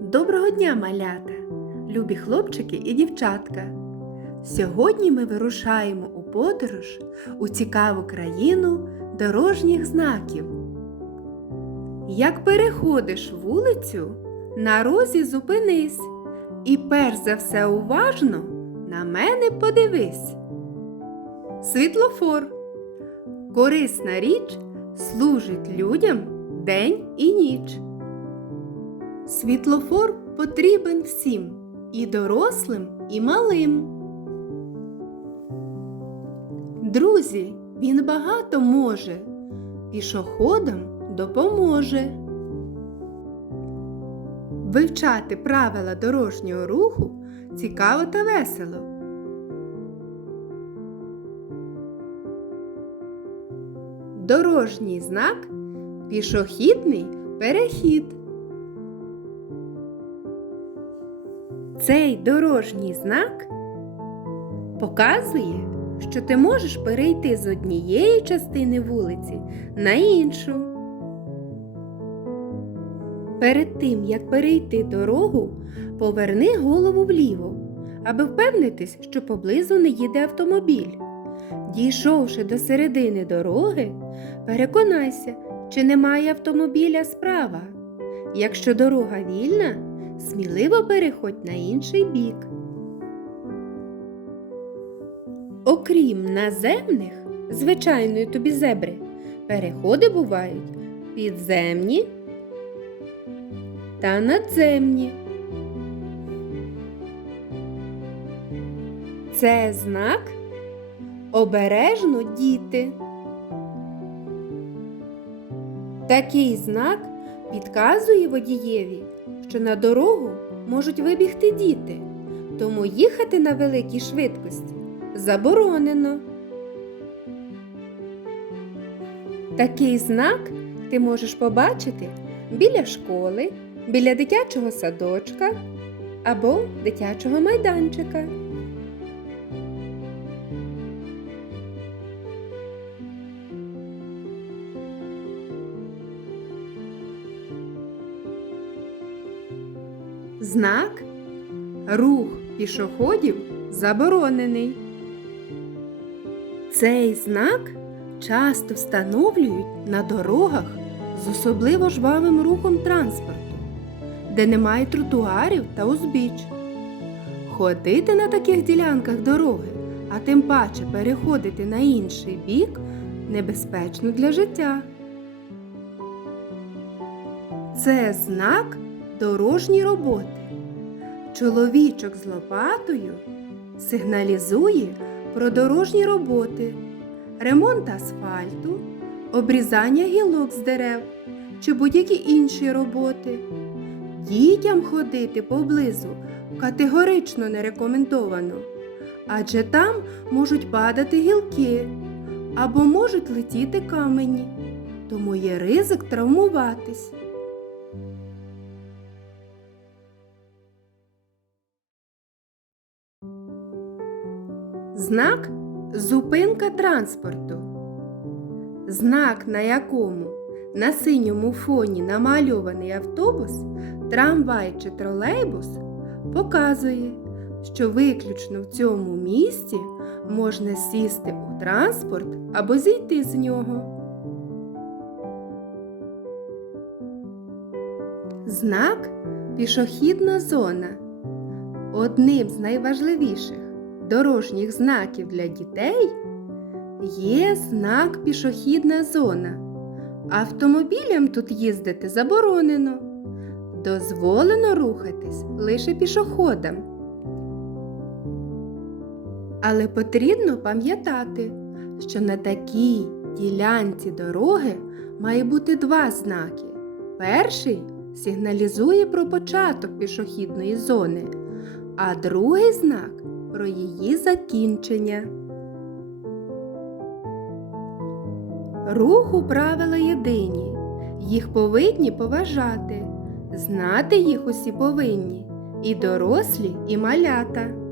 Доброго дня, малята, любі хлопчики і дівчатка. Сьогодні ми вирушаємо у подорож у цікаву країну дорожніх знаків. Як переходиш вулицю, на розі зупинись і перш за все уважно на мене подивись. Світлофор корисна річ служить людям день і ніч. Світлофор потрібен всім і дорослим, і малим. Друзі, він багато може, пішоходам допоможе. Вивчати правила дорожнього руху цікаво та весело. Дорожній знак пішохідний перехід. Цей дорожній знак показує, що ти можеш перейти з однієї частини вулиці на іншу. Перед тим, як перейти дорогу, поверни голову вліво, аби впевнитись, що поблизу не їде автомобіль. Дійшовши до середини дороги, переконайся, чи немає автомобіля справа. Якщо дорога вільна, сміливо переходь на інший бік. Окрім наземних, звичайної тобі зебри, переходи бувають підземні та надземні. Це знак обережно діти. Такий знак підказує водієві, що на дорогу можуть вибігти діти, тому їхати на великій швидкості заборонено. Такий знак ти можеш побачити біля школи, біля дитячого садочка або дитячого майданчика. Знак Рух пішоходів заборонений. Цей знак часто встановлюють на дорогах з особливо жвавим рухом транспорту, де немає тротуарів та узбіч. Ходити на таких ділянках дороги, а тим паче переходити на інший бік небезпечно для життя. Це знак дорожньої роботи. Чоловічок з лопатою сигналізує про дорожні роботи, ремонт асфальту, обрізання гілок з дерев чи будь-які інші роботи. Дітям ходити поблизу категорично не рекомендовано, адже там можуть падати гілки або можуть летіти камені, тому є ризик травмуватись. Знак зупинка транспорту. Знак, на якому на синьому фоні намальований автобус, трамвай чи тролейбус, показує, що виключно в цьому місці можна сісти у транспорт або зійти з нього. Знак пішохідна зона. Одним з найважливіших дорожніх знаків для дітей є знак пішохідна зона. Автомобілям тут їздити заборонено. Дозволено рухатись лише пішоходам. Але потрібно пам'ятати, що на такій ділянці дороги має бути два знаки. Перший сигналізує про початок пішохідної зони, а другий знак про її закінчення. Руху правила єдині, їх повинні поважати, знати їх усі повинні і дорослі, і малята.